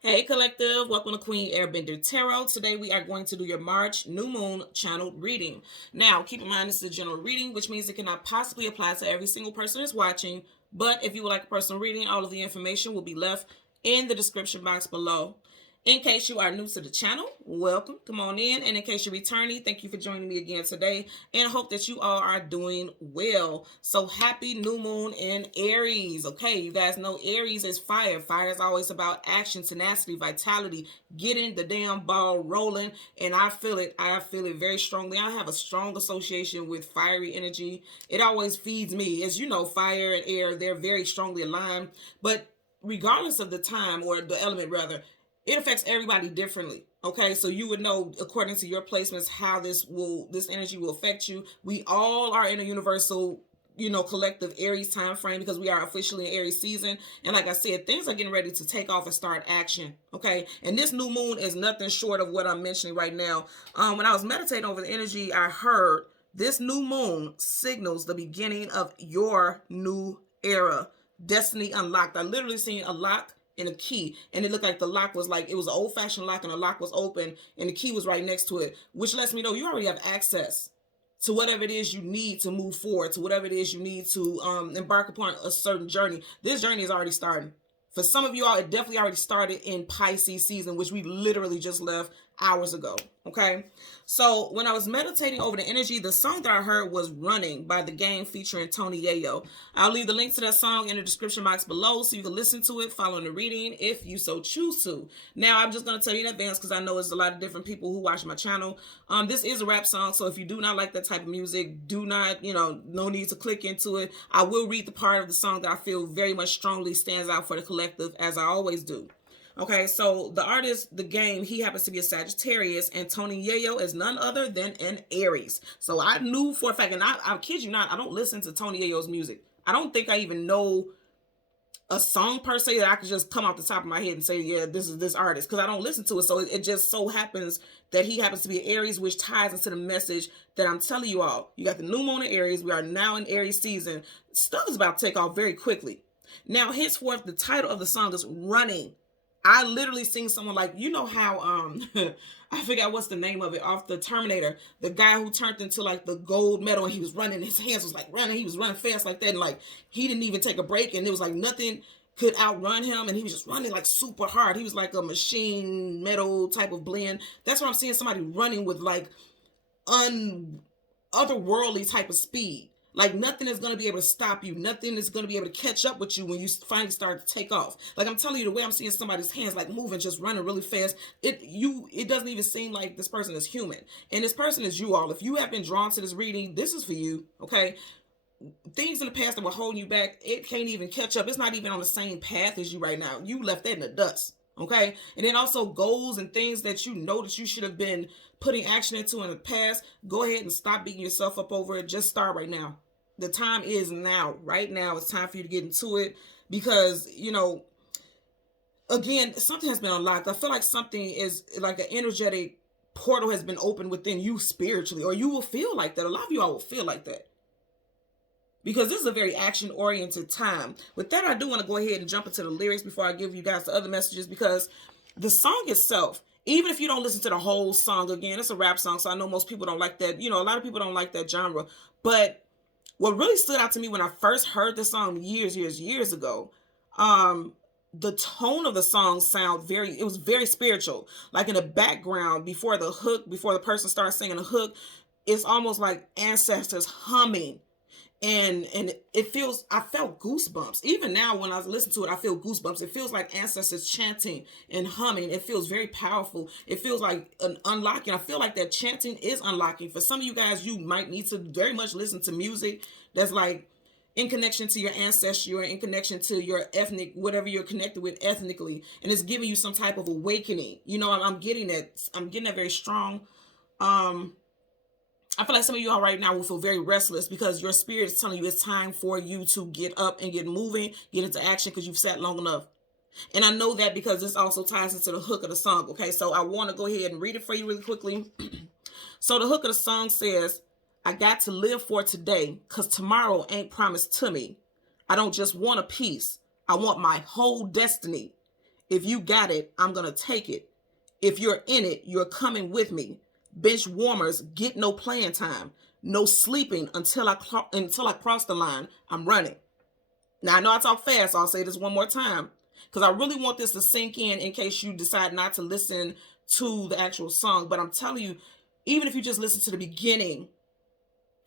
Hey collective, welcome to Queen Airbender Tarot. Today we are going to do your March New Moon channeled reading. Now, keep in mind this is a general reading, which means it cannot possibly apply to every single person that's watching. But if you would like a personal reading, all of the information will be left in the description box below. In case you are new to the channel, welcome. Come on in. And in case you're returning, thank you for joining me again today. And I hope that you all are doing well. So happy new moon in Aries. Okay, you guys know Aries is fire. Fire is always about action, tenacity, vitality, getting the damn ball rolling. And I feel it. I feel it very strongly. I have a strong association with fiery energy. It always feeds me. As you know, fire and air, they're very strongly aligned. But regardless of the time, or the element rather, it affects everybody differently. Okay, so you would know according to your placements how this energy will affect you. We all are in a universal, collective Aries time frame because we are officially in Aries season. And like I said, things are getting ready to take off and start action. Okay, and this new moon is nothing short of what I'm mentioning right now. When I was meditating over the energy, I heard this new moon signals the beginning of your new era. Destiny unlocked. I literally seen a lock and a key, and it looked like the lock was like, it was an old-fashioned lock and the lock was open and the key was right next to it, which lets me know you already have access to whatever it is you need to move forward, to whatever it is you need to embark upon a certain journey. This journey is already starting. For some of you all, it definitely already started in Pisces season, which we literally just left hours ago. Okay, so when I was meditating over the energy, the song that I heard was Running by The Game featuring Tony Yayo. I'll leave the link to that song in the description box below so you can listen to it following the reading if you so choose to. Now, I'm just going to tell you in advance because I know there's a lot of different people who watch my channel. This is a rap song, so if you do not like that type of music, do not, no need to click into it. I will read the part of the song that I feel very much strongly stands out for the collective, as I always do. Okay, so the artist, The Game, he happens to be a Sagittarius, and Tony Yayo is none other than an Aries. So I knew for a fact, and I kid you not, I don't listen to Tony Yayo's music. I don't think I even know a song per se that I could just come off the top of my head and say, yeah, this is this artist, because I don't listen to it. So it just so happens that he happens to be an Aries, which ties into the message that I'm telling you all. You got the new moon in Aries. We are now in Aries season. Stuff is about to take off very quickly. Now, henceforth, the title of the song is Running. I literally seen someone like, you know how I forgot what's the name of it, off the Terminator, the guy who turned into like the gold medal and he was running, his hands was like running, he was running fast like that, and like he didn't even take a break, and it was like nothing could outrun him, and he was just running like super hard. He was like a machine metal type of blend. That's what I'm seeing, somebody running with like otherworldly type of speed. Like nothing is going to be able to stop you. Nothing is going to be able to catch up with you when you finally start to take off. Like I'm telling you, the way I'm seeing somebody's hands like moving, just running really fast, it doesn't even seem like this person is human. And this person is you all. If you have been drawn to this reading, this is for you, okay? Things in the past that were holding you back, it can't even catch up. It's not even on the same path as you right now. You left that in the dust. Okay, and then also goals and things that you know that you should have been putting action into in the past. Go ahead and stop beating yourself up over it. Just start right now. The time is now. Right now, it's time for you to get into it because, again, something has been unlocked. I feel like something is like an energetic portal has been opened within you spiritually, or you will feel like that. A lot of you all will feel like that, because this is a very action-oriented time. With that, I do want to go ahead and jump into the lyrics before I give you guys the other messages, because the song itself, even if you don't listen to the whole song, again, it's a rap song, so I know most people don't like that. A lot of people don't like that genre. But what really stood out to me when I first heard the song years ago, the tone of the song it was very spiritual. Like in the background, before the hook, before the person starts singing the hook, it's almost like ancestors humming. And I felt goosebumps. Even now when I listen to it, I feel goosebumps. It feels like ancestors chanting and humming. It feels very powerful. It feels like an unlocking. I feel like that chanting is unlocking. For some of you guys, you might need to very much listen to music that's like in connection to your ancestry or in connection to your ethnic, whatever you're connected with ethnically. And it's giving you some type of awakening. I'm getting that. I'm getting that very strong. I feel like some of you all right now will feel very restless because your spirit is telling you it's time for you to get up and get moving, get into action, because you've sat long enough. And I know that because this also ties into the hook of the song, okay? So I want to go ahead and read it for you really quickly. So the hook of the song says, I got to live for today because tomorrow ain't promised to me. I don't just want a piece. I want my whole destiny. If you got it, I'm going to take it. If you're in it, you're coming with me. Bench warmers get no playing time. No sleeping until I cross the line. I'm running. Now, I know I talk fast, so I'll say this one more time because I really want this to sink in case you decide not to listen to the actual song. But I'm telling you, even if you just listen to the beginning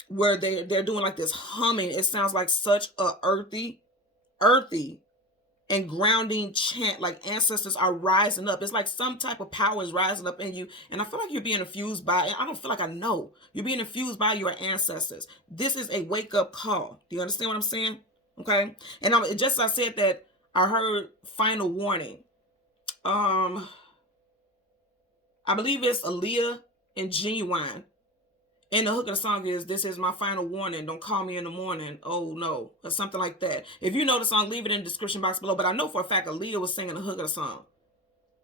where they're doing like this humming, it sounds like such a earthy and grounding chant, like ancestors are rising up. It's like some type of power is rising up in you. And I feel like you're being infused by, and I don't feel like I know, you're being infused by your ancestors. This is a wake up call. Do you understand what I'm saying? Okay. And just as I said that, I heard final warning. I believe it's Aaliyah and Genuine. And the hook of the song is, "This is my final warning. Don't call me in the morning. Oh no," or something like that. If you know the song, leave it in the description box below. But I know for a fact Aaliyah was singing the hook of the song.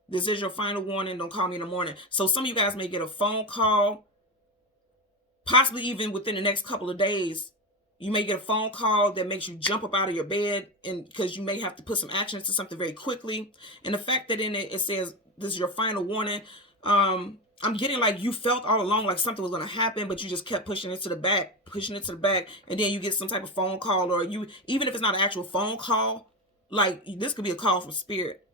"This is your final warning. Don't call me in the morning." So some of you guys may get a phone call, possibly even within the next couple of days. You may get a phone call that makes you jump up out of your bed, and because you may have to put some action into something very quickly. And the fact that in it says, "This is your final warning," I'm getting like you felt all along like something was going to happen, but you just kept pushing it to the back, and then you get some type of phone call, or you, even if it's not an actual phone call, like this could be a call from spirit,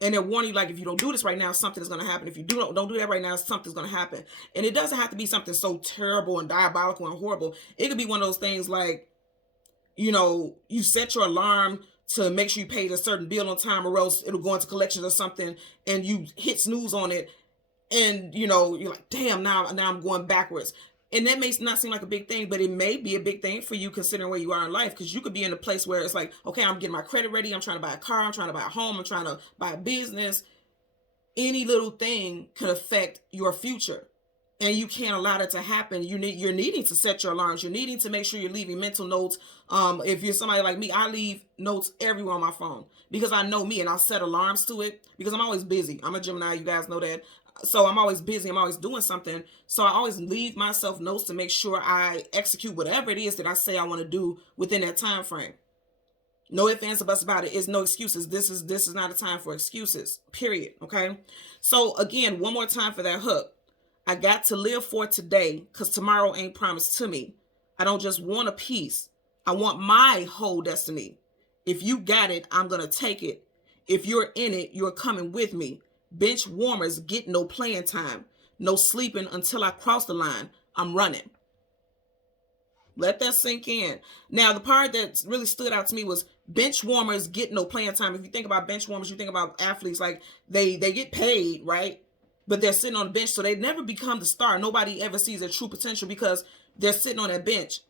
and they're warning you, like, if you don't do this right now, something is going to happen. If you don't do that right now, something's going to happen. And it doesn't have to be something so terrible and diabolical and horrible. It could be one of those things like, you know, you set your alarm to make sure you paid a certain bill on time, or else it'll go into collections or something, and you hit snooze on it. And, you know, you're like, damn, now I'm going backwards. And that may not seem like a big thing, but it may be a big thing for you considering where you are in life. Because you could be in a place where it's like, okay, I'm getting my credit ready. I'm trying to buy a car. I'm trying to buy a home. I'm trying to buy a business. Any little thing could affect your future. And you can't allow that to happen. You're needing to set your alarms. You're needing to make sure you're leaving mental notes. If you're somebody like me, I leave notes everywhere on my phone because I know me, and I'll set alarms to it because I'm always busy. I'm a Gemini. You guys know that. So I'm always busy. I'm always doing something. So I always leave myself notes to make sure I execute whatever it is that I say I want to do within that time frame. No ifs, ands, or buts about it. It's no excuses. This is not a time for excuses, period. Okay. So again, one more time for that hook. I got to live for today because tomorrow ain't promised to me. I don't just want a piece. I want my whole destiny. If you got it, I'm going to take it. If you're in it, you're coming with me. Bench warmers get no playing time. No sleeping until I cross the line. I'm running. Let that sink in. Now, the part that really stood out to me was bench warmers get no playing time. If you think about bench warmers, you think about athletes, like they get paid, right? But they're sitting on the bench, so they never become the star. Nobody ever sees their true potential because they're sitting on that bench.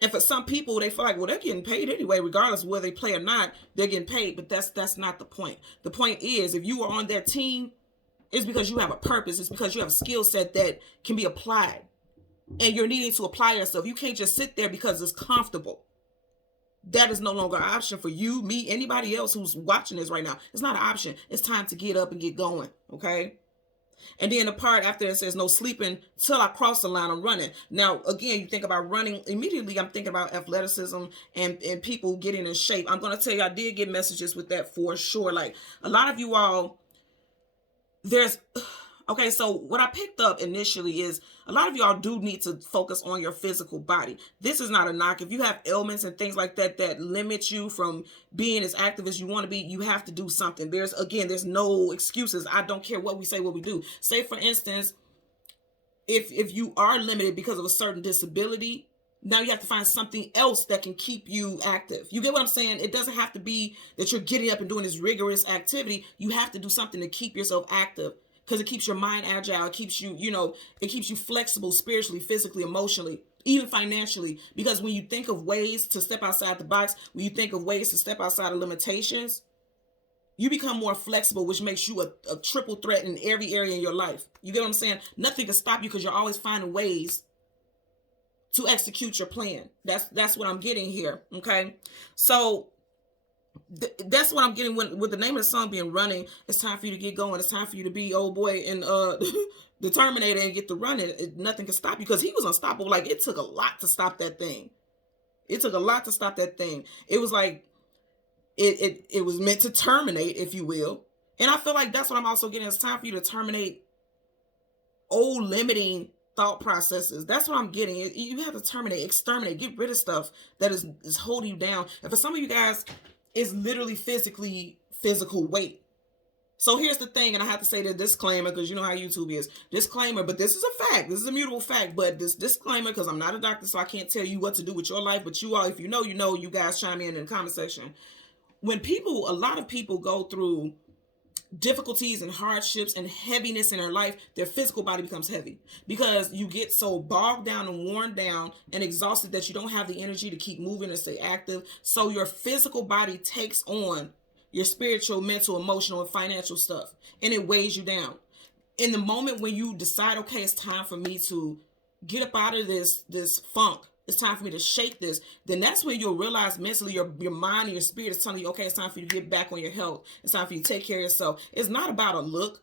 And for some people, they feel like, well, they're getting paid anyway, regardless of whether they play or not, they're getting paid. But that's not the point. The point is, if you are on that team, it's because you have a purpose. It's because you have a skill set that can be applied. And you're needing to apply yourself. You can't just sit there because it's comfortable. That is no longer an option for you, me, anybody else who's watching this right now. It's not an option. It's time to get up and get going, okay? And then the part after that says, no sleeping till I cross the line, I'm running. Now, again, you think about running. Immediately, I'm thinking about athleticism and people getting in shape. I'm going to tell you, I did get messages with that for sure. Like, a lot of you all, okay, so what I picked up initially is a lot of y'all do need to focus on your physical body. This is not a knock. If you have ailments and things like that that limit you from being as active as you want to be, you have to do something. There's no excuses. I don't care what we say, what we do. Say, for instance, if you are limited because of a certain disability, now you have to find something else that can keep you active. You get what I'm saying? It doesn't have to be that you're getting up and doing this rigorous activity. You have to do something to keep yourself active. Because it keeps your mind agile. It keeps you, it keeps you flexible spiritually, physically, emotionally, even financially. Because when you think of ways to step outside the box, when you think of ways to step outside of limitations, you become more flexible, which makes you a triple threat in every area in your life. You get what I'm saying? Nothing can stop you because you're always finding ways to execute your plan. That's what I'm getting here. Okay. So that's what I'm getting with the name of the song being Running. It's time for you to get going. It's time for you to be old boy and the Terminator and get to running. Nothing can stop you because he was unstoppable. Like, it took a lot to stop that thing. It took a lot to stop that thing. It was like it was meant to terminate, if you will. And I feel like that's what I'm also getting. It's time for you to terminate old limiting thought processes. That's what I'm getting. You have to terminate, exterminate, get rid of stuff that is holding you down. And for some of you guys, it's literally physical weight. So here's the thing, and I have to say the disclaimer because you know how YouTube is. Disclaimer, but this is a fact. This is a mutable fact. But this disclaimer, because I'm not a doctor, so I can't tell you what to do with your life. But you all, if you know, you know. You guys chime in the comment section. When a lot of people go through difficulties and hardships and heaviness in their life, their physical body becomes heavy because you get so bogged down and worn down and exhausted that you don't have the energy to keep moving and stay active. So your physical body takes on your spiritual, mental, emotional, and financial stuff, and it weighs you down. In the moment when you decide, okay, it's time for me to get up out of this funk, it's time for me to shake this, then that's when you'll realize mentally your mind and your spirit is telling you, okay, it's time for you to get back on your health. It's time for you to take care of yourself. It's not about a look.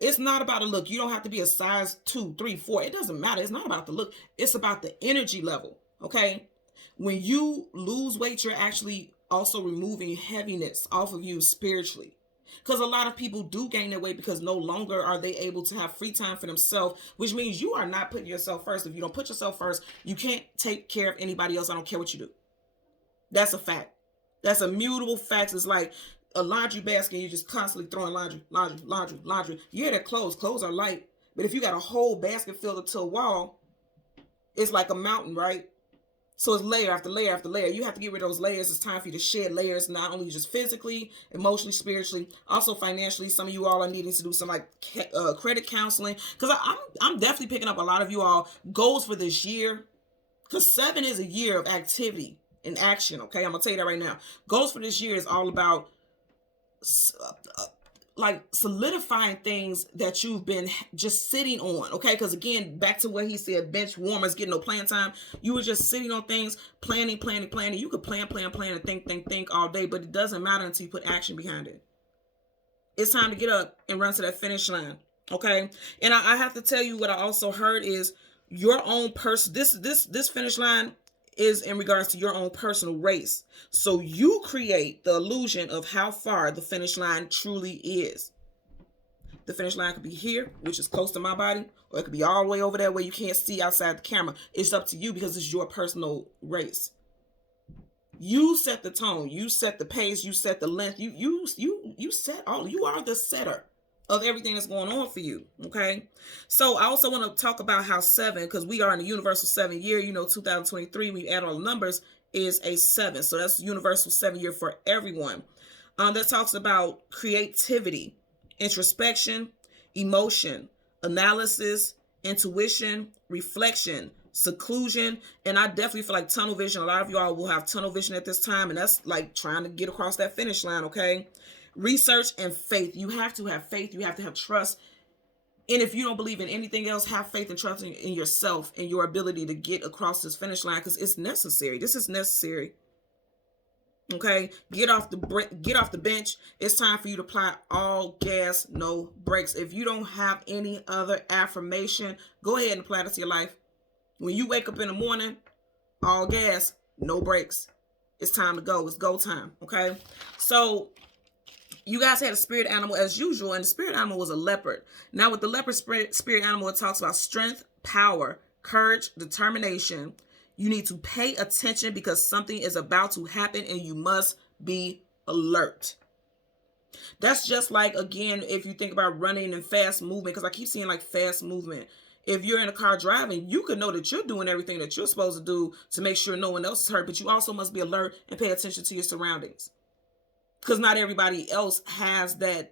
It's not about a look. You don't have to be a size 2, 3, 4. It doesn't matter. It's not about the look. It's about the energy level, okay? When you lose weight, you're actually also removing heaviness off of you spiritually. Because a lot of people do gain their weight because no longer are they able to have free time for themselves, which means you are not putting yourself first. If you don't put yourself first, you can't take care of anybody else. I don't care what you do. That's a fact. That's a mutable fact. It's like a laundry basket. You're just constantly throwing laundry. Yeah, they're clothes. Clothes are light. But if you got a whole basket filled up to a wall, it's like a mountain, right? So it's layer after layer after layer. You have to get rid of those layers. It's time for you to shed layers, not only just physically, emotionally, spiritually, also financially. Some of you all are needing to do some like credit counseling. Because I'm definitely picking up a lot of you all goals for this year. Because 7 is a year of activity and action. Okay, I'm going to tell you that right now. Goals for this year is all about like solidifying things that you've been just sitting on, okay? Because again, back to what he said, bench warmers getting no plan time. You were just sitting on things, planning. You could plan and think all day, but it doesn't matter until you put action behind it. It's time to get up and run to that finish line, okay? And I have to tell you what I also heard is your own person. This finish line is in regards to your own personal race. So you create the illusion of how far the finish line truly is. The finish line could be here, which is close to my body, or it could be all the way over there where you can't see outside the camera. It's up to you because it's your personal race. You set the tone, you set the pace, you set the length, you set all. You are the setter of everything that's going on for you, okay? So I also want to talk about how 7, because we are in the universal 7 year, 2023, we add all the numbers, is a 7. So that's universal 7 year for everyone. That talks about creativity, introspection, emotion, analysis, intuition, reflection, seclusion, and I definitely feel like tunnel vision. A lot of y'all will have tunnel vision at this time, and that's like trying to get across that finish line, okay? Research and faith. You have to have faith. You have to have trust. And if you don't believe in anything else, have faith and trust in yourself and your ability to get across this finish line because it's necessary. This is necessary. Okay, get off the bench. It's time for you to apply all gas, no brakes. If you don't have any other affirmation, go ahead and apply it to your life. When you wake up in the morning, all gas, no brakes. It's time to go. It's go time. Okay, so you guys had a spirit animal as usual, and the spirit animal was a leopard. Now with the leopard spirit animal, it talks about strength, power, courage, determination. You need to pay attention because something is about to happen and you must be alert. That's just like, again, if you think about running and fast movement, because I keep seeing like fast movement. If you're in a car driving, you can know that you're doing everything that you're supposed to do to make sure no one else is hurt, but you also must be alert and pay attention to your surroundings. Because not everybody else has that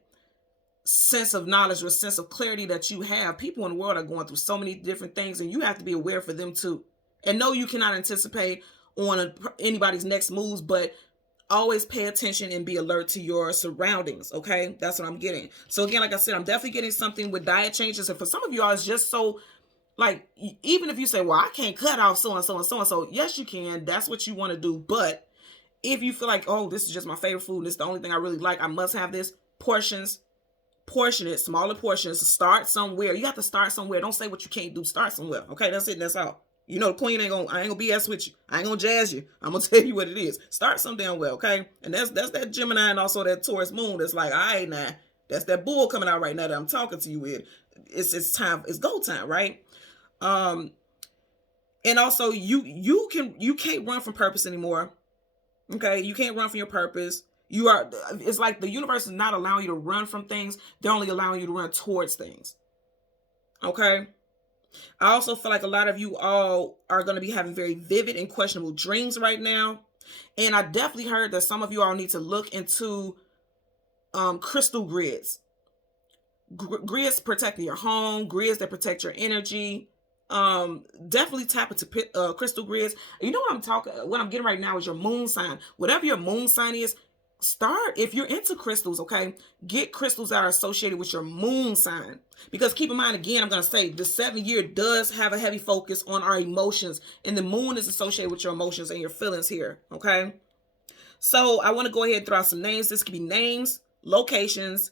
sense of knowledge or sense of clarity that you have. People in the world are going through so many different things, and you have to be aware for them too. And no, you cannot anticipate on anybody's next moves, but always pay attention and be alert to your surroundings, okay? That's what I'm getting. So again, like I said, I'm definitely getting something with diet changes. And for some of y'all, it's just so, like, even if you say, well, I can't cut off so-and-so and so-and-so. Yes, you can. That's what you want to do. But if you feel like, oh, this is just my favorite food, this is the only thing I really like, I must have this, portion it, smaller portions, start somewhere. You have to start somewhere. Don't say what you can't do, start somewhere. Okay, that's it, that's all. You know, the queen I ain't gonna BS with you. I ain't gonna jazz you. I'm gonna tell you what it is. Start some damn well, okay? And that's that Gemini and also that Taurus moon that's like, all right now, That's that bull coming out right now that I'm talking to you with. It's time. It's go time, right? And also you can't run from purpose anymore. Okay, you can't run from your purpose. It's like the universe is not allowing you to run from things. They're only allowing you to run towards things. Okay. I also feel like a lot of you all are going to be having very vivid and questionable dreams right now. And I definitely heard that some of you all need to look into crystal grids. Grids protecting your home, grids that protect your energy. Definitely tap into crystal grids. You know what I'm getting right now is your moon sign. Whatever your moon sign is, start, if you're into crystals, okay, get crystals that are associated with your moon sign. Because keep in mind, again, I'm going to say the 7th year does have a heavy focus on our emotions, and the moon is associated with your emotions and your feelings here, okay? So I want to go ahead and throw out some names. This could be names, locations,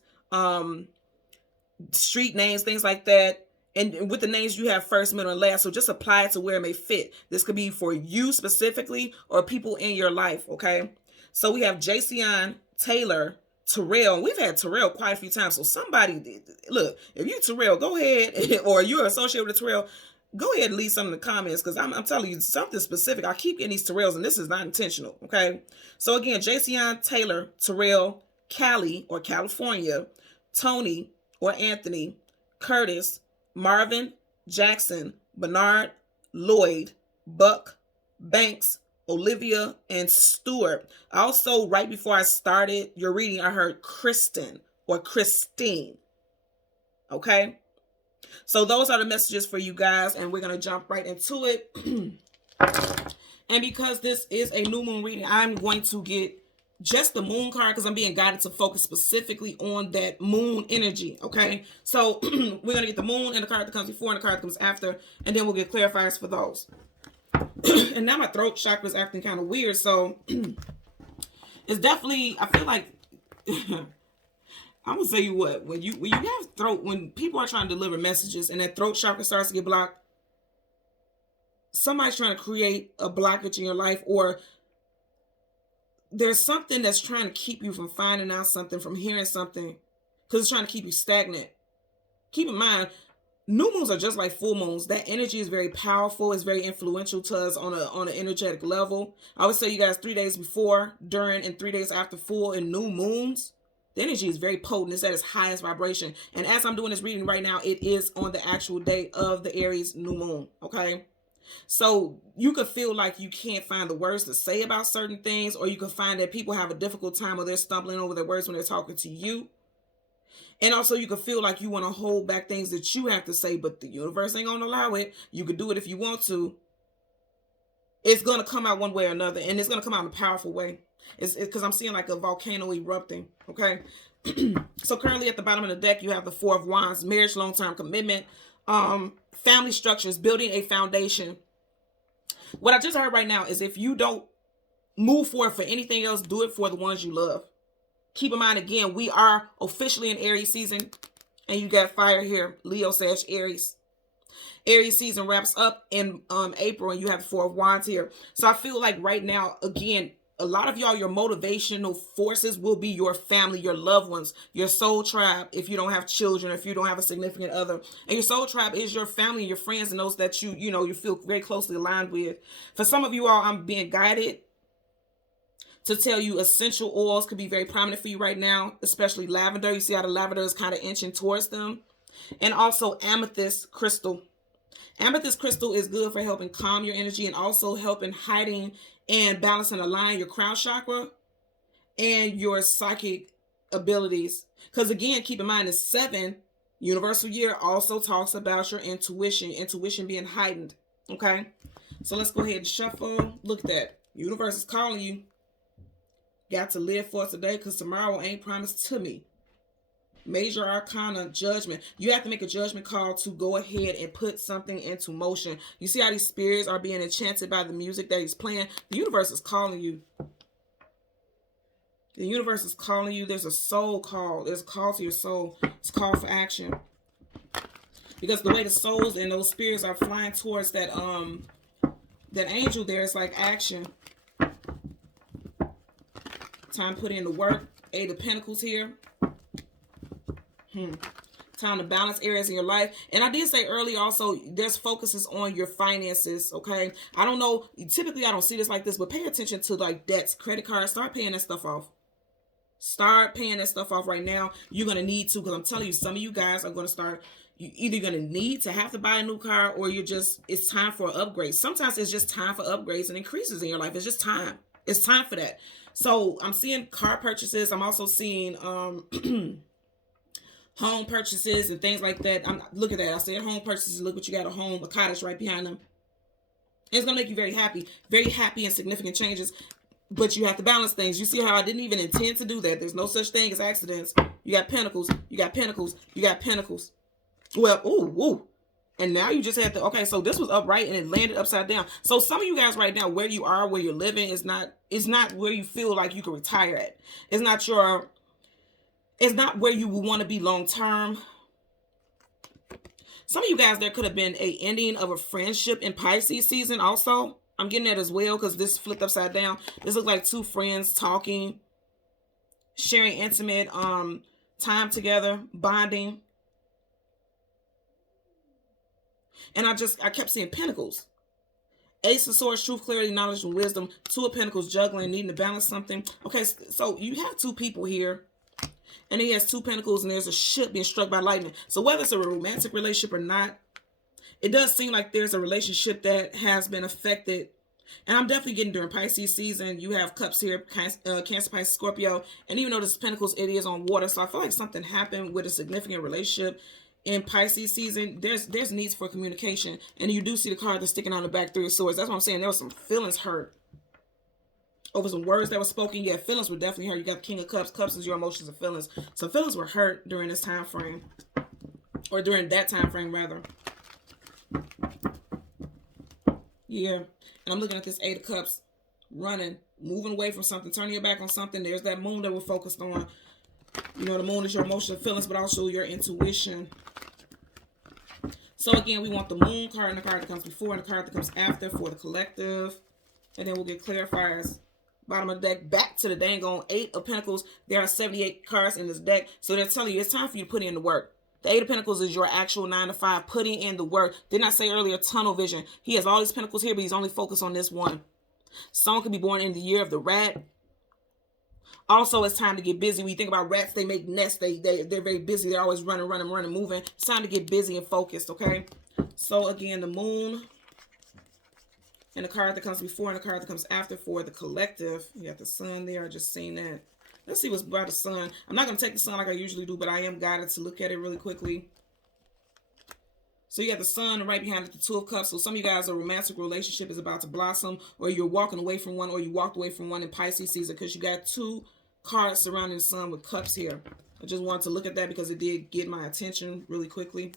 street names, things like that. And with the names, you have first, middle, and last. So just apply it to where it may fit. This could be for you specifically or people in your life, okay? So we have Jason, Taylor, Terrell. We've had Terrell quite a few times. So somebody, look, if you Terrell, go ahead, or you're associated with Terrell, go ahead and leave some in the comments, because I'm telling you something specific. I keep getting these Terrells, and this is not intentional, okay? So again, Jason, Taylor, Terrell, Cali, or California, Tony, or Anthony, Curtis, Marvin, Jackson, Bernard, Lloyd, Buck, Banks, Olivia, and Stewart. Also, right before I started your reading, I heard Kristen or Christine. Okay? So those are the messages for you guys, and we're going to jump right into it. And because this is a new moon reading, I'm going to get just the moon card because I'm being guided to focus specifically on that moon energy, okay? So we're going to get the moon and the card that comes before and the card that comes after, and then we'll get clarifiers for those. And now my throat chakra is acting kind of weird, so it's definitely, I feel like, I'm going to tell you what, when you have throat, when people are trying to deliver messages and that throat chakra starts to get blocked, somebody's trying to create a blockage in your life, or there's something that's trying to keep you from finding out something, from hearing something, because it's trying to keep you stagnant. Keep in mind, new moons are just like full moons. That energy is very powerful. It's very influential to us on an energetic level. I always tell you guys 3 days before, during, and 3 days after full and new moons, the energy is very potent. It's at its highest vibration. And as I'm doing this reading right now, it is on the actual day of the Aries new moon, okay? So you could feel like you can't find the words to say about certain things, or you can find that people have a difficult time or they're stumbling over their words when they're talking to you. And also you can feel like you want to hold back things that you have to say, but the universe ain't going to allow it. You could do it if you want to. It's going to come out one way or another, and it's going to come out in a powerful way. It's because I'm seeing like a volcano erupting, okay? So currently at the bottom of the deck, you have the Four of Wands, marriage, long-term commitment, family structures, building a foundation. What I just heard right now is if you don't move forward for anything else, do it for the ones you love. Keep in mind, again, we are officially in Aries season, and you got fire here, Leo / Aries. Aries season wraps up in April, and you have the Four of Wands here. So I feel like right now, again, a lot of y'all, your motivational forces will be your family, your loved ones, your soul tribe, if you don't have children, if you don't have a significant other. And your soul tribe is your family, your friends, and those that you feel very closely aligned with. For some of you all, I'm being guided to tell you essential oils could be very prominent for you right now, especially lavender. You see how the lavender is kind of inching towards them. And also amethyst crystal. Amethyst crystal is good for helping calm your energy and also helping hiding and balance and align your crown chakra and your psychic abilities. Because again, keep in mind, the 7 universal year also talks about your intuition being heightened. Okay, so let's go ahead and shuffle. Look at that. Universe is calling you. Got to live for today, because tomorrow ain't promised to me. Major arcana, judgment. You have to make a judgment call to go ahead and put something into motion. You see how these spirits are being enchanted by the music that he's playing? The universe is calling you. The universe is calling you. There's a soul call. There's a call to your soul. It's a call for action. Because the way the souls and those spirits are flying towards that angel there, it's like action. Time to put in the work. 8 of Pentacles here. Time to balance areas in your life. And I did say earlier also, there's focuses on your finances, okay? I don't know, typically I don't see this like this, but pay attention to like debts, credit cards. Start paying that stuff off. Start paying that stuff off right now. You're going to need to, because I'm telling you, some of you guys are going to start, you either going to need to have to buy a new car, or you're just, it's time for an upgrade. Sometimes it's just time for upgrades and increases in your life. It's just time. It's time for that. So I'm seeing car purchases. I'm also seeing home purchases and things like that. Look at that. I said home purchases. Look what you got, a home, a cottage right behind them. It's going to make you very happy and significant changes. But you have to balance things. You see how I didn't even intend to do that. There's no such thing as accidents. You got pentacles. You got pentacles. You got pentacles. Well, ooh. And now you just had to, okay, so this was upright and it landed upside down. So some of you guys right now, where you are, where you're living, is not where you feel like you can retire at. It's not where you would want to be long term. Some of you guys, there could have been a ending of a friendship in Pisces season also. I'm getting that as well, because this flipped upside down. This looks like two friends talking, sharing intimate time together, bonding. And I kept seeing pentacles. Ace of Swords, truth, clarity, knowledge, and wisdom. Two of Pentacles, juggling, needing to balance something. Okay, so you have two people here. And he has two pentacles, and there's a ship being struck by lightning. So whether it's a romantic relationship or not, it does seem like there's a relationship that has been affected. And I'm definitely getting during Pisces season. You have cups here, Cancer, Pisces, Scorpio. And even though this is pentacles, it is on water. So I feel like something happened with a significant relationship in Pisces season. There's needs for communication. And you do see the card that's sticking out the back, Three of Swords. That's what I'm saying. There was some feelings hurt over some words that were spoken. Yeah, feelings were definitely hurt. You got the King of Cups. Cups is your emotions and feelings. So feelings were hurt during this time frame. Or during that time frame, rather. Yeah. And I'm looking at this Eight of Cups. Running. Moving away from something. Turning your back on something. There's that moon that we're focused on. You know, the moon is your emotions and feelings, but also your intuition. So again, we want the moon card and the card that comes before and the card that comes after for the collective. And then we'll get clarifiers. Bottom of the deck, back to the dang on Eight of Pentacles. There are 78 cards in this deck. So they're telling you it's time for you to put in the work. The Eight of Pentacles is your actual 9 to 5, putting in the work. Didn't I say earlier, tunnel vision? He has all these pentacles here, but he's only focused on this one. Someone could be born in the year of the rat. Also, it's time to get busy. When you think about rats, they make nests. They're very busy. They're always running, moving. It's time to get busy and focused, okay? So again, the moon. And the card that comes before and the card that comes after for the collective. You got the sun there. I just seen that. Let's see what's by the sun. I'm not going to take the sun like I usually do, but I am guided to look at it really quickly. So you got the sun, and right behind it, the Two of Cups. So some of you guys, a romantic relationship is about to blossom, or you're walking away from one, or you walked away from one in Pisces season, because you got two cards surrounding the sun with cups here. I just wanted to look at that because it did get my attention really quickly.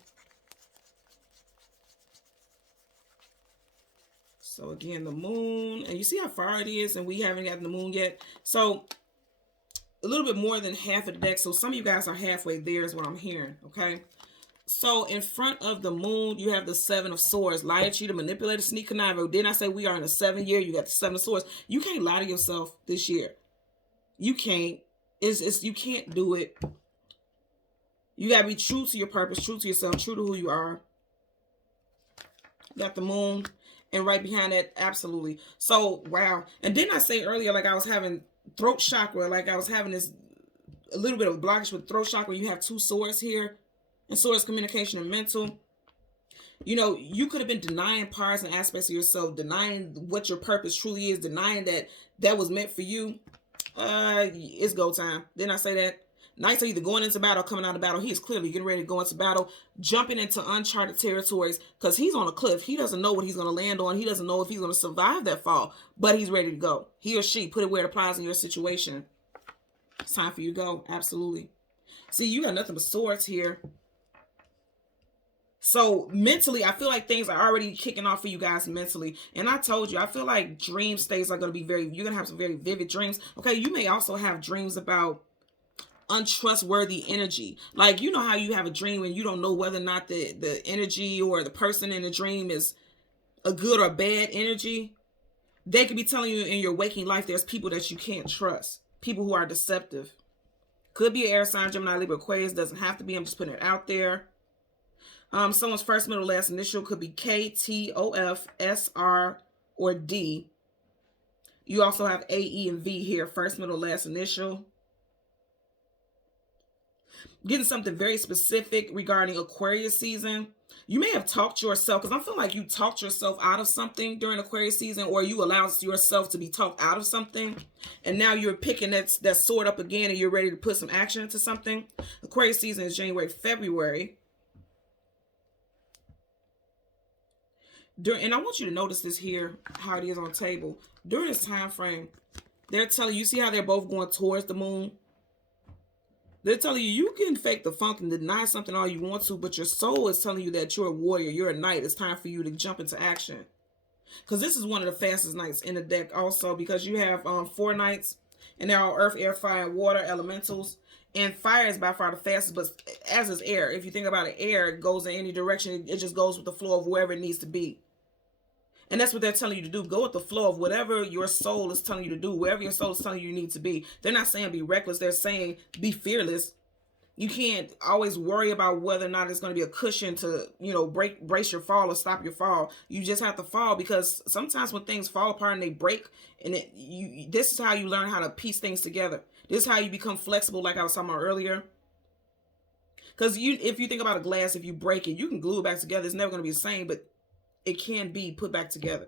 So again, the moon, and you see how far it is, and we haven't gotten the moon yet. So a little bit more than half of the deck. So some of you guys are halfway there is what I'm hearing, okay? So in front of the moon, you have the Seven of Swords. Liar, cheater, manipulator, sneak, conniver. Didn't I say we are in the 7th year? You got the Seven of Swords. You can't lie to yourself this year. You can't. You can't do it. You got to be true to your purpose, true to yourself, true to who you are. Got the moon. And right behind that, absolutely. So, wow. And didn't I say earlier, like I was having throat chakra, like I was having this, a little bit of a blockage with throat chakra. You have two swords here. And swords, communication and mental. You know, you could have been denying parts and aspects of yourself, denying what your purpose truly is, denying that was meant for you. It's go time. Didn't I say that? Knights are either going into battle, coming out of battle. He is clearly getting ready to go into battle, jumping into uncharted territories, because he's on a cliff. He doesn't know what he's going to land on. He doesn't know if he's going to survive that fall, but he's ready to go. He or she, put it where it applies in your situation. It's time for you to go. Absolutely. See, you got nothing but swords here. So mentally, I feel like things are already kicking off for you guys mentally. And I told you, I feel like dream states are going to be you're going to have some very vivid dreams. Okay, you may also have dreams about untrustworthy energy. Like, you know how you have a dream and you don't know whether or not the energy or the person in the dream is a good or bad energy. They could be telling you in your waking life there's people that you can't trust. People who are deceptive. Could be an air sign, Gemini, Libra, Aquarius. Doesn't have to be. I'm just putting it out there. Someone's first, middle, last initial could be K, T, O, F, S, R, or D. You also have A, E, and V here. First, middle, last initial. Getting something very specific regarding Aquarius season. You may have talked yourself, because I feel like you talked yourself out of something during Aquarius season, or you allowed yourself to be talked out of something, and now you're picking that sword up again, and you're ready to put some action into something. Aquarius season is January, February. And I want you to notice this here, how it is on the table. During this time frame, they're telling you, see how they're both going towards the moon? They're telling you, you can fake the funk and deny something all you want to, but your soul is telling you that you're a warrior, you're a knight. It's time for you to jump into action. Because this is one of the fastest knights in the deck also, because you have 4 knights, and they're all earth, air, fire, and water elementals. And fire is by far the fastest, but as is air. If you think about it, air, it goes in any direction. It just goes with the flow of wherever it needs to be. And that's what they're telling you to do. Go with the flow of whatever your soul is telling you to do, wherever your soul is telling you need to be. They're not saying be reckless. They're saying be fearless. You can't always worry about whether or not it's going to be a cushion to, you know, brace your fall or stop your fall. You just have to fall, because sometimes when things fall apart and they break, and this is how you learn how to piece things together. This is how you become flexible, like I was talking about earlier. Because if you think about a glass, if you break it, you can glue it back together. It's never going to be the same, but it can be put back together.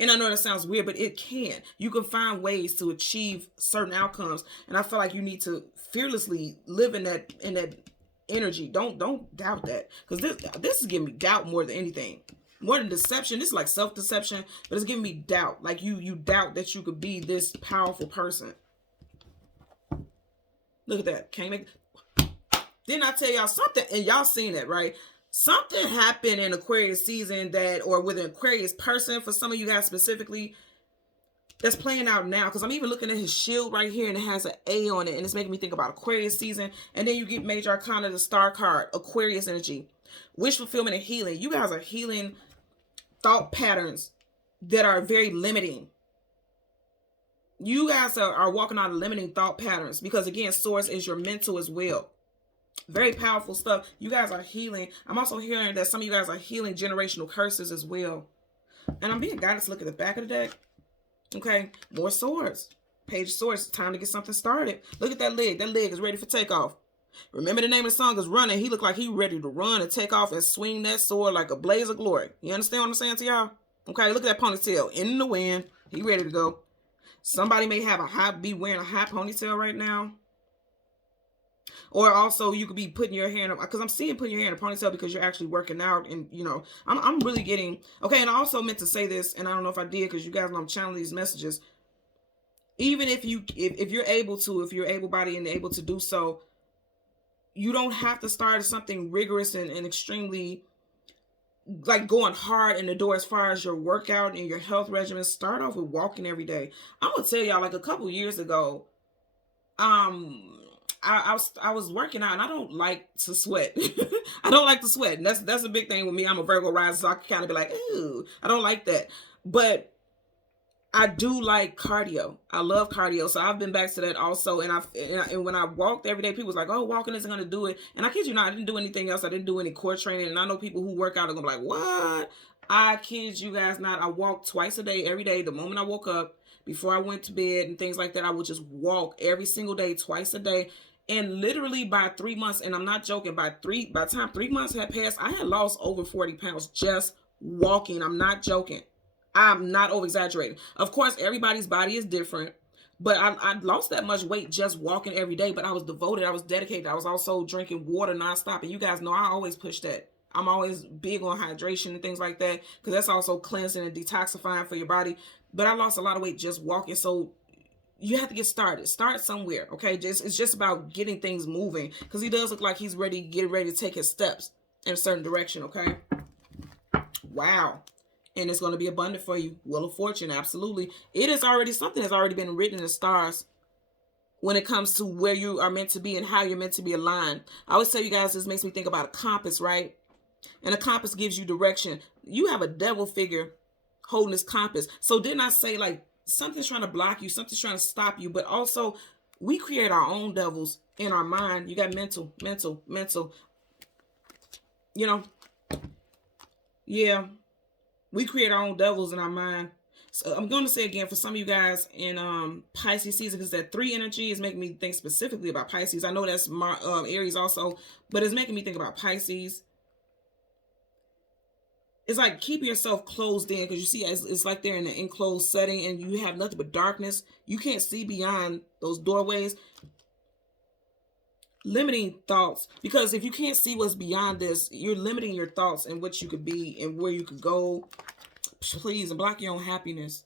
And I know that sounds weird, but it can. You can find ways to achieve certain outcomes. And I feel like you need to fearlessly live in that energy. Don't doubt that. Because this is giving me doubt more than anything. More than deception. This is like self-deception, but it's giving me doubt. Like you doubt that you could be this powerful person. Look at that. Can't make... Didn't I tell y'all something? And y'all seen it, right? Something happened in Aquarius season or with an Aquarius person, for some of you guys specifically, that's playing out now. Because I'm even looking at his shield right here, and it has an A on it, and it's making me think about Aquarius season. And then you get Major Arcana, the Star card, Aquarius energy, wish fulfillment and healing. You guys are healing thought patterns that are very limiting. You guys are walking out of limiting thought patterns, because again, source is your mental as well. Very powerful stuff. You guys are healing. I'm also hearing that some of you guys are healing generational curses as well. And I'm being guided to look at the back of the deck. Okay, more swords. Page of Swords. Time to get something started. Look at that leg. That leg is ready for takeoff. Remember, the name of the song is Running. He looked like he ready to run and take off and swing that sword like a blaze of glory. You understand what I'm saying to y'all? Okay, look at that ponytail in the wind. He ready to go. Somebody may have be wearing a high ponytail right now. Or also you could be putting your hair in, because I'm seeing putting your hair in a ponytail because you're actually working out, and you know, I'm really getting, okay. And I also meant to say this, and I don't know if I did, because you guys know I'm channeling these messages. Even if you're able to, if you're able-bodied and able to do so, you don't have to start something rigorous and extremely like going hard in the door as far as your workout and your health regimen. Start off with walking every day. I'm gonna tell y'all, like a couple years ago, I was working out, and I don't like to sweat. I don't like to sweat. And that's a big thing with me. I'm a Virgo rising, so I can kind of be like, ooh, I don't like that. But I do like cardio. I love cardio. So I've been back to that also. And when I walked every day, people was like, oh, walking isn't going to do it. And I kid you not, I didn't do anything else. I didn't do any core training. And I know people who work out are going to be like, what? I kid you guys not. I walk twice a day, every day. The moment I woke up, before I went to bed and things like that, I would just walk every single day, twice a day. And literally by 3 months, and I'm not joking, by the time 3 months had passed, I had lost over 40 pounds just walking. I'm not joking. I'm not over exaggerating. Of course, everybody's body is different, but I lost that much weight just walking every day. But I was devoted. I was dedicated. I was also drinking water nonstop. And you guys know I always push that. I'm always big on hydration and things like that, because that's also cleansing and detoxifying for your body. But I lost a lot of weight just walking. So you have to get started. Start somewhere, okay? It's just about getting things moving, because he does look like he's getting ready to take his steps in a certain direction, okay? Wow. And it's going to be abundant for you. Wheel of Fortune, absolutely. It is already something that's already been written in the stars when it comes to where you are meant to be and how you're meant to be aligned. I always tell you guys, this makes me think about a compass, right? And a compass gives you direction. You have a devil figure holding this compass. So didn't I say, like, something's trying to block you, something's trying to stop you, but also we create our own devils in our mind. You got mental. You know, yeah, we create our own devils in our mind. So I'm going to say again, for some of you guys in Pisces season, because that 3 energy is making me think specifically about Pisces. I know that's my Aries also, but it's making me think about Pisces. It's like keep yourself closed in, because you see it's like they're in an enclosed setting and you have nothing but darkness. You can't see beyond those doorways. Limiting thoughts, because if you can't see what's beyond this, you're limiting your thoughts and what you could be and where you could go. Please, and block your own happiness.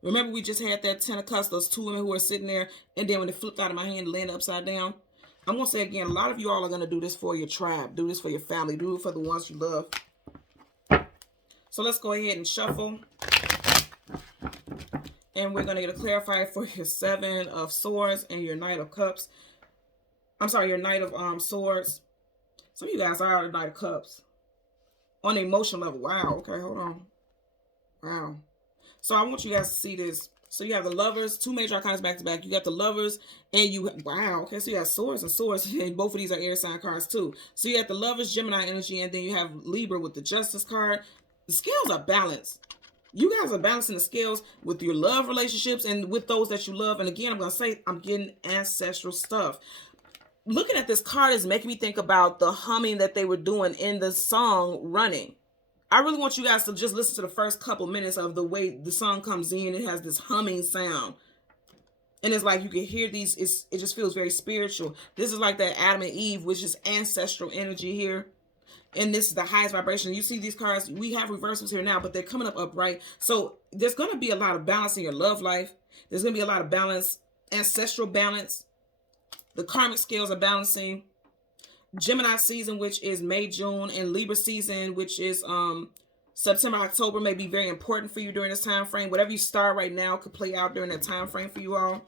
Remember, we just had that 10 of Cups, those 2 women who are sitting there, and then when it flipped out of my hand, land upside down. I'm going to say again, a lot of you all are going to do this for your tribe. Do this for your family. Do it for the ones you love. So let's go ahead and shuffle. And we're going to get a clarifier for your 7 of Swords and your Knight of Cups. I'm sorry, your Knight of Swords. Some of you guys are the Knight of Cups. On the emotional level. Wow. Okay, hold on. Wow. So I want you guys to see this. So you have the Lovers, 2 major arcanas back to back. You got the Lovers and you, wow. Okay, so you have Swords and Swords, and both of these are air sign cards too. So you have the Lovers, Gemini energy, and then you have Libra with the Justice card. The scales are balanced. You guys are balancing the scales with your love relationships and with those that you love. And again, I'm going to say I'm getting ancestral stuff. Looking at this card is making me think about the humming that they were doing in the song Running. I really want you guys to just listen to the first couple minutes of the way the song comes in. It has this humming sound. And it's like you can hear these. It just feels very spiritual. This is like that Adam and Eve, which is ancestral energy here. And this is the highest vibration. You see these cards, we have reversals here now, but they're coming up upright. So there's going to be a lot of balance in your love life. There's going to be a lot of balance, ancestral balance. The karmic scales are balancing. Gemini season, which is May, June, and Libra season, which is September, October, may be very important for you during this time frame. Whatever you start right now could play out during that time frame for you all.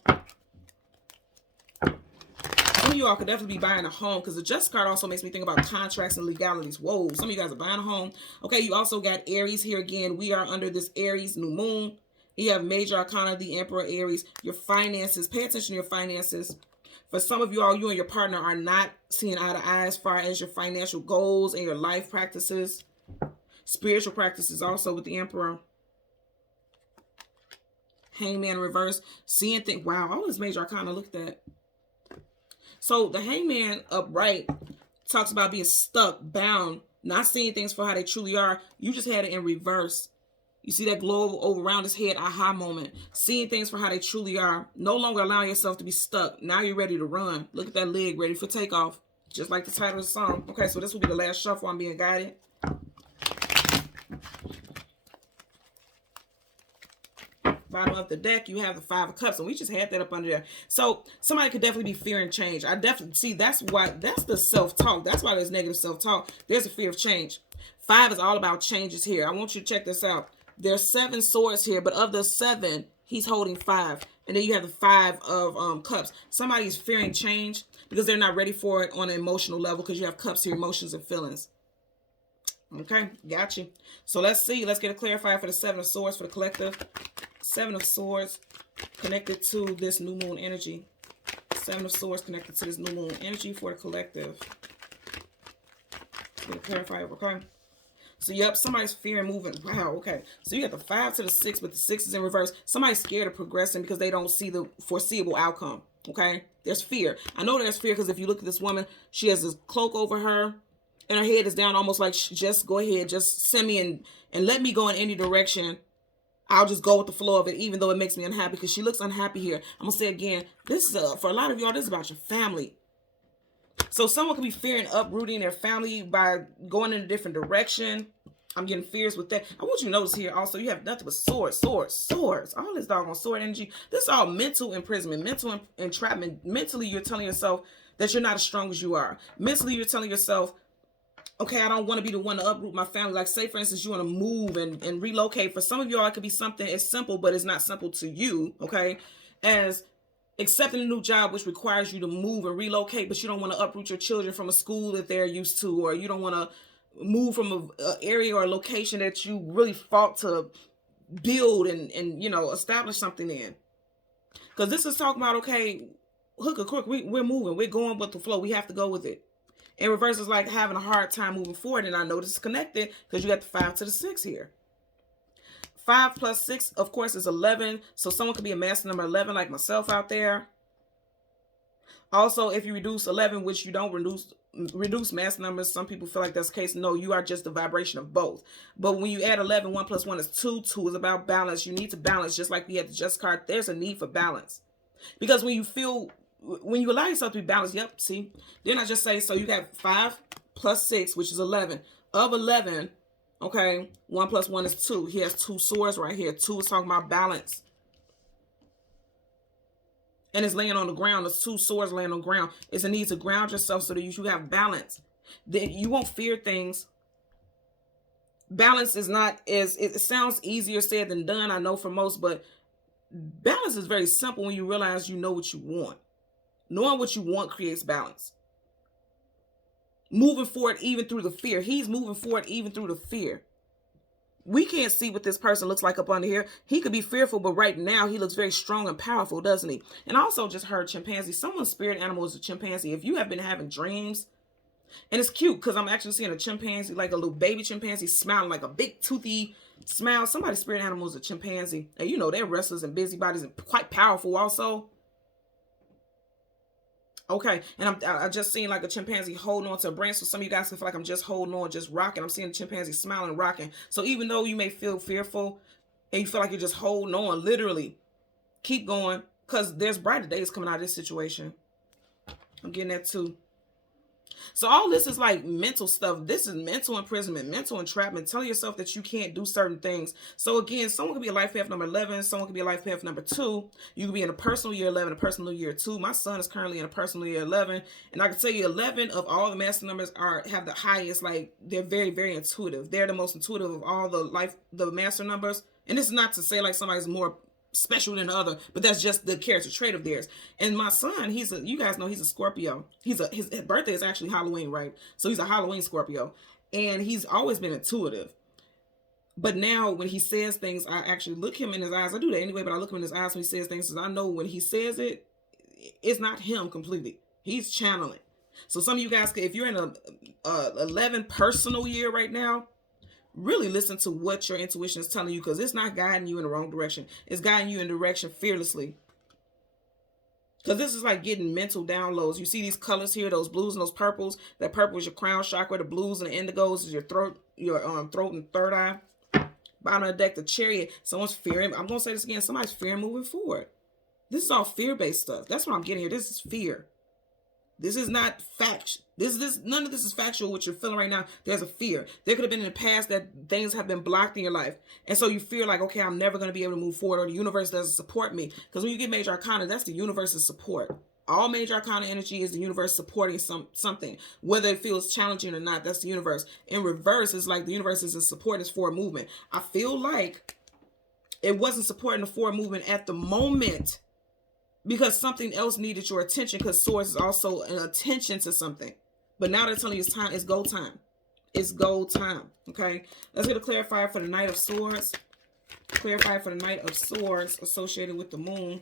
Some of you all could definitely be buying a home, because the Just card also makes me think about contracts and legalities. Whoa, some of you guys are buying a home. Okay, you also got Aries here again. We are under this Aries new moon. You have major arcana, the Emperor Aries. Your finances, pay attention to your finances. For some of you all, you and your partner are not seeing eye to eye as far as your financial goals and your life practices. Spiritual practices also with the Emperor. Hangman reverse. Seeing things. Wow, all this major arcana, look at that. So the Hangman upright talks about being stuck, bound, not seeing things for how they truly are. You just had it in reverse. You see that glow over around his head, aha moment. Seeing things for how they truly are. No longer allowing yourself to be stuck. Now you're ready to run. Look at that leg, ready for takeoff. Just like the title of the song. Okay, so this will be the last shuffle. I'm being guided. Bottom of the deck, you have the 5 of Cups, and we just had that up under there. So somebody could definitely be fearing change. I definitely see that's the self-talk. That's why there's negative self-talk. There's a fear of change. 5 is all about changes here. I want you to check this out. There's 7 swords here, but of the 7, he's holding 5. And then you have the 5 of Cups. Somebody's fearing change because they're not ready for it on an emotional level, because you have Cups here, emotions and feelings. Okay, got you. So let's see. Let's get a clarifier for the 7 of Swords for the collective. 7 of Swords connected to this new moon energy. 7 of Swords connected to this new moon energy for the collective. Let's get a clarifier, okay? So, yep, somebody's fearing moving. Wow, okay. So, you got the 5 to the 6, but the 6 is in reverse. Somebody's scared of progressing because they don't see the foreseeable outcome, okay? There's fear. I know there's fear because if you look at this woman, she has this cloak over her, and her head is down almost like, just go ahead, just send me and let me go in any direction. I'll just go with the flow of it, even though it makes me unhappy, because she looks unhappy here. I'm going to say again, this is, for a lot of y'all, this is about your family. So someone could be fearing uprooting their family by going in a different direction. I'm getting fears with that. I want you to notice here also, you have nothing but swords. All this doggone sword energy. This is all mental imprisonment, mental entrapment. Mentally, you're telling yourself that you're not as strong as you are. Mentally, you're telling yourself, okay, I don't want to be the one to uproot my family. Like, say, for instance, you want to move and relocate. For some of y'all, it could be something as simple, but it's not simple to you, okay? As accepting a new job, which requires you to move and relocate, but you don't want to uproot your children from a school that they're used to, or you don't want to move from an area or a location that you really fought to build and you know, establish something in. Because this is talking about, okay, hook or crook. We're moving. We're going with the flow. We have to go with it. In reverse is like having a hard time moving forward. And I know this is connected because you got the 5 to the 6 here. 5 plus 6, of course, is 11. So someone could be a master number 11 like myself out there. Also, if you reduce 11, which you don't reduce mass numbers, some people feel like that's the case. No, you are just the vibration of both. But when you add 11, 1 plus 1 is 2. 2 is about balance. You need to balance, just like we had the just card. There's a need for balance. Because when you allow yourself to be balanced, yep, see? Then I just say, so you got 5 plus 6, which is 11. Of 11, okay, 1 plus 1 is 2. He has 2 swords right here. 2 is talking about balance. And it's laying on the ground. There's 2 swords laying on the ground. It's a need to ground yourself so that you have balance. Then you won't fear things. Balance is not as, it sounds easier said than done, I know for most, but balance is very simple when you realize you know what you want. Knowing what you want creates balance. Moving forward even through the fear. He's moving forward even through the fear. We can't see what this person looks like up under here. He could be fearful, but right now he looks very strong and powerful, doesn't he? And I also just heard chimpanzee. Someone's spirit animal is a chimpanzee. If you have been having dreams, and it's cute because I'm actually seeing a chimpanzee, like a little baby chimpanzee smiling, like a big toothy smile. Somebody's spirit animal is a chimpanzee. And you know, they're restless and busybodies and quite powerful also. Okay, and I just seen like a chimpanzee holding on to a branch. So some of you guys can feel like I'm just holding on, just rocking. I'm seeing a chimpanzee smiling, rocking. So even though you may feel fearful and you feel like you're just holding on, literally, keep going because there's brighter days coming out of this situation. I'm getting that too. So all this is like mental stuff. This is mental imprisonment, mental entrapment, telling yourself that you can't do certain things. So again, someone could be a life path number 11. Someone could be a life path number 2. You could be in a personal year 11, a personal year 2. My son is currently in a personal year 11. And I can tell you 11 of all the master numbers have the highest, like they're very, very intuitive. They're the most intuitive of all the master numbers. And this is not to say like somebody's more special than the other, but that's just the character trait of theirs. And my son, you guys know he's a Scorpio. His birthday is actually Halloween, right? So he's a Halloween Scorpio, and he's always been intuitive. But now when he says things, I actually look him in his eyes. I do that anyway, but I look him in his eyes when he says things, because I know when he says it, it's not him completely. He's channeling. So some of you guys, if you're in a 11 personal year right now, really listen to what your intuition is telling you, because it's not guiding you in the wrong direction. It's guiding you in direction fearlessly. Because this is like getting mental downloads. You see these colors here, those blues and those purples. That purple is your crown chakra. The blues and the indigos is your throat and third eye. Bottom of the deck, the chariot. Someone's fearing. I'm going to say this again. Somebody's fearing moving forward. This is all fear-based stuff. That's what I'm getting here. This is fear. This is not fact. None of this is factual, what you're feeling right now. There's a fear. There could have been in the past that things have been blocked in your life. And so you feel like, okay, I'm never going to be able to move forward, or the universe doesn't support me. Because when you get major arcana, that's the universe's support. All major arcana energy is the universe supporting something. Whether it feels challenging or not, that's the universe. In reverse, it's like the universe isn't supporting this forward movement. I feel like it wasn't supporting the forward movement at the moment, because something else needed your attention, because source is also an attention to something. But now they're telling you it's time. It's go time. It's go time. Okay. Let's get a clarifier for the Knight of Swords. Clarifier for the Knight of Swords associated with the moon.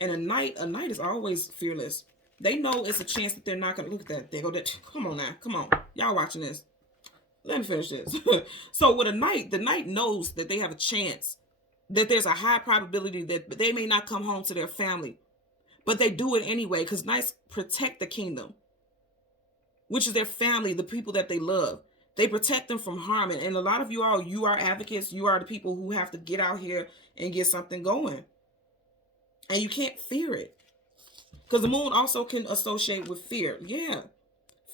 And a knight is always fearless. They know it's a chance that they're not going to look at that. They go, come on now. Come on. Y'all watching this. Let me finish this. So with a knight, the knight knows that they have a chance, that there's a high probability that they may not come home to their family, but they do it anyway, because knights protect the kingdom, which is their family, the people that they love. They protect them from harm. And a lot of you are advocates. You are the people who have to get out here and get something going. And you can't fear it, because the moon also can associate with fear. Yeah.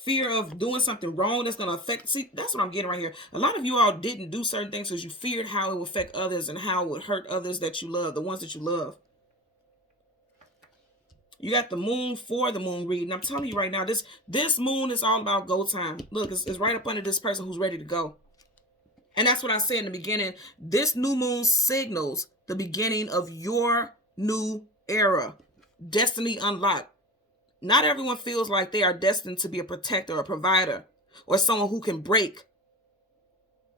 Fear of doing something wrong that's going to affect. See, that's what I'm getting right here. A lot of you all didn't do certain things because you feared how it would affect others and how it would hurt others that you love, the ones that you love. You got the moon for the moon reading. I'm telling you right now, this moon is all about go time. Look, it's right up under this person who's ready to go. And that's what I said in the beginning. This new moon signals the beginning of your new era. Destiny unlocked. Not everyone feels like they are destined to be a protector or a provider, or someone who can break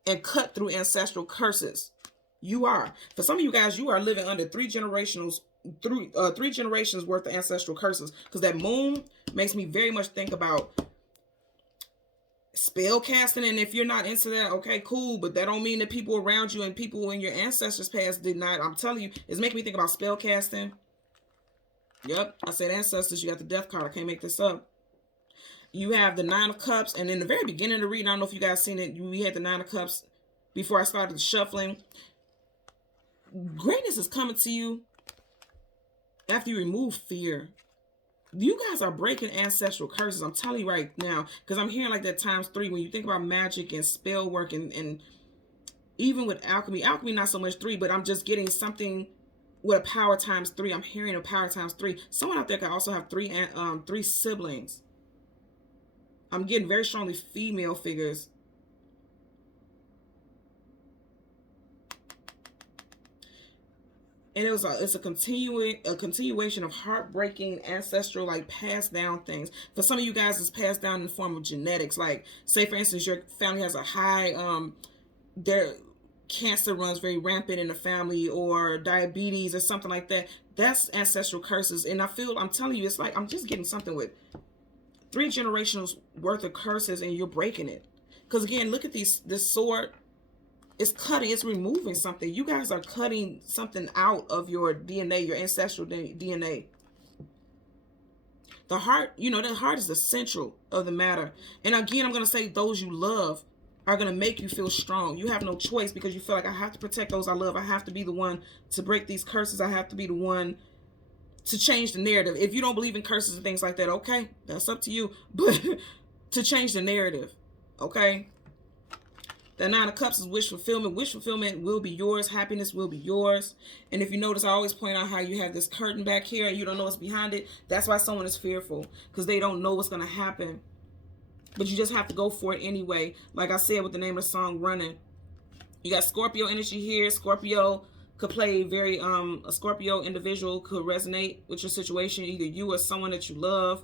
and cut through ancestral curses. You are. For some of you guys, you are living under 3 generational three generations worth of ancestral curses, because that moon makes me very much think about spell casting. And if you're not into that, okay, cool, but that don't mean that people around you and people in your ancestors past did not. I'm telling you, it's making me think about spell casting. Yep, I said ancestors. You got the death card. I can't make this up. You have the Nine of Cups, and in the very beginning of the reading, I don't know if you guys seen it, we had the Nine of Cups before I started the shuffling. Greatness is coming to you after you remove fear. You guys are breaking ancestral curses. I'm telling you right now, because I'm hearing like that ×3 when you think about magic and spell work, and even with alchemy not so much 3, but I'm just getting something with a power ×3. I'm hearing a power ×3. Someone out there can also have three siblings. I'm getting very strongly female figures. And it's a continuation of heartbreaking ancestral, like passed down things. For some of you guys, it's passed down in the form of genetics. Like, say for instance, your family has a high their cancer runs very rampant in the family, or diabetes or something like that. That's ancestral curses. And I'm telling you, it's like I'm just getting something with 3 generations worth of curses, and you're breaking it. Because again, look at this sword. It's cutting, it's removing something. You guys are cutting something out of your DNA, your ancestral DNA. The heart, the heart is the central of the matter. And again, I'm going to say those you love are going to make you feel strong. You have no choice, because you feel like, I have to protect those I love. I have to be the one to break these curses. I have to be the one to change the narrative. If you don't believe in curses and things like that, okay, that's up to you. But to change the narrative, okay? The Nine of Cups is wish fulfillment. Wish fulfillment will be yours. Happiness will be yours. And if you notice, I always point out how you have this curtain back here and you don't know what's behind it. That's why someone is fearful, because they don't know what's going to happen. But you just have to go for it anyway. Like I said with the name of the song, Running. You got Scorpio energy here. Scorpio could play very, a Scorpio individual could resonate with your situation, either you or someone that you love.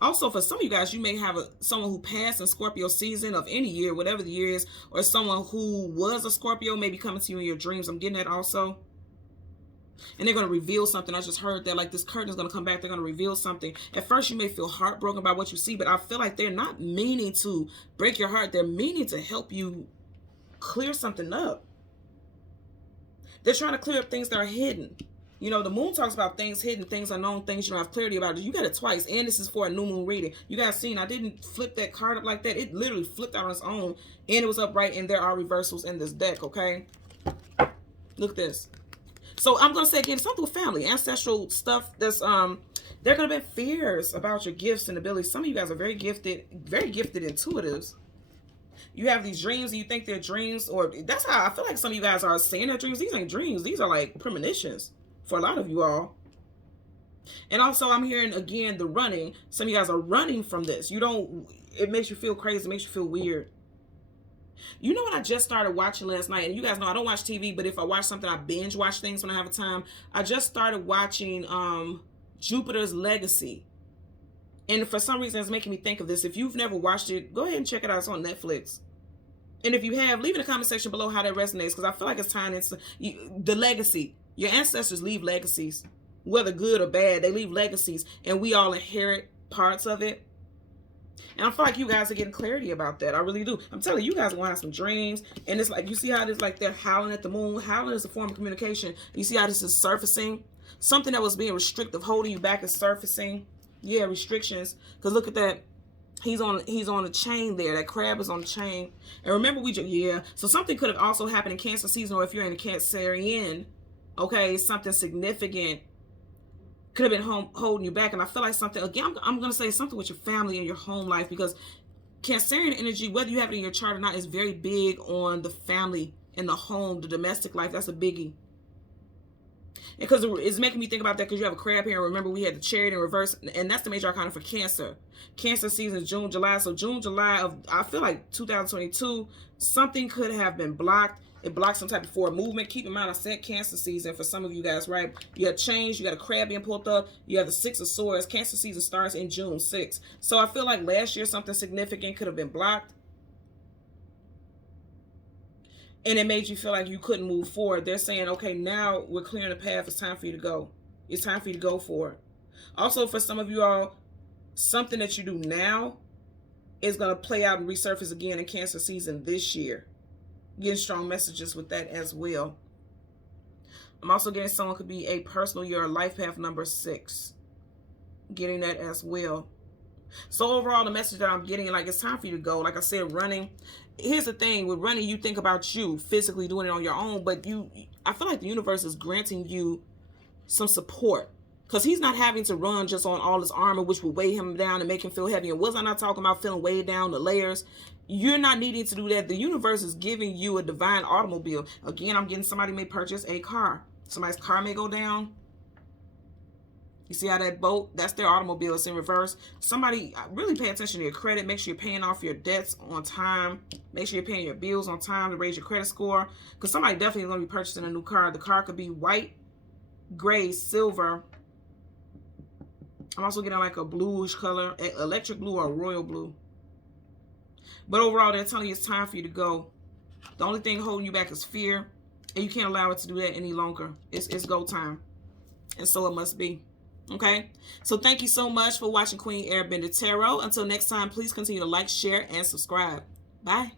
Also, for some of you guys, you may have someone who passed in Scorpio season of any year, whatever the year is, or someone who was a Scorpio may be coming to you in your dreams. I'm getting that also. And they're going to reveal something. I just heard that, like, this curtain is going to come back. They're going to reveal something. At first, you may feel heartbroken by what you see, but I feel like they're not meaning to break your heart. They're meaning to help you clear something up. They're trying to clear up things that are hidden. The moon talks about things hidden, things unknown, things you don't have clarity about. You got it twice, and this is for a new moon reading. You guys seen, I didn't flip that card up like that. It literally flipped out on its own, and it was upright, and there are reversals in this deck, okay? Look at this. So I'm going to say again, something with family, ancestral stuff. That's there could have been fears about your gifts and abilities. Some of you guys are very gifted intuitives. You have these dreams, and you think they're dreams, or that's how I feel like some of you guys are saying their dreams. These ain't dreams. These are like premonitions for a lot of you all. And also, I'm hearing again the running. Some of you guys are running from this. It makes you feel crazy. It makes you feel weird. You know what I just started watching last night? And you guys know I don't watch TV, but if I watch something, I binge watch things when I have a time. I just started watching Jupiter's Legacy. And for some reason, it's making me think of this. If you've never watched it, go ahead and check it out. It's on Netflix. And if you have, leave in the comment section below how that resonates, because I feel like it's tying into the legacy. Your ancestors leave legacies, whether good or bad. They leave legacies, and we all inherit parts of it. And I feel like you guys are getting clarity about that. I really do. I'm telling you, you guys are going to have some dreams. And it's like, you see how it is, like they're howling at the moon. Howling is a form of communication. You see how this is surfacing? Something that was being restrictive, holding you back, is surfacing. Yeah, restrictions. Because look at that. He's on a chain there. That crab is on a chain. And remember, so something could have also happened in Cancer season, or if you're in a Cancerian, okay, something significant could have been holding you back. And I feel like something, again, I'm going to say something with your family and your home life, because Cancerian energy, whether you have it in your chart or not, is very big on the family and the home, the domestic life. That's a biggie. Because it's making me think about that, because you have a crab here. Remember, we had the Chariot in reverse, and that's the major arcana for Cancer. Cancer season is June, July. So June, July of, I feel like 2022, something could have been blocked. It blocked some type of forward movement. Keep in mind, I said Cancer season for some of you guys, right? You have change. You got a crab being pulled up. You have the 6 of Swords. Cancer season starts in June 6th. So I feel like last year something significant could have been blocked. and it made you feel like you couldn't move forward. They're saying, okay, now we're clearing the path. It's time for you to go. It's time for you to go for it. Also, for some of you all, something that you do now is going to play out and resurface again in Cancer season this year. Getting strong messages with that as well. I'm also getting someone could be a personal year life path number 6. Getting that as well. So overall, the message that I'm getting, like, it's time for you to go. Like I said, running. Here's the thing. With running, you think about you physically doing it on your own, but I feel like the universe is granting you some support. Because he's not having to run just on all his armor, which will weigh him down and make him feel heavy. And was I not talking about feeling weighed down, the layers? You're not needing to do that. The universe is giving you a divine automobile. Again, I'm getting somebody may purchase a car. Somebody's car may go down. You see how that boat, that's their automobile. It's in reverse. Somebody, really pay attention to your credit. Make sure you're paying off your debts on time. Make sure you're paying your bills on time to raise your credit score. Because somebody definitely is going to be purchasing a new car. The car could be white, gray, silver. I'm also getting like a bluish color, electric blue or royal blue. But overall, they're telling you it's time for you to go. The only thing holding you back is fear. And you can't allow it to do that any longer. It's go time. And so it must be. Okay? So thank you so much for watching Queen Airbender Tarot. Until next time, please continue to like, share, and subscribe. Bye.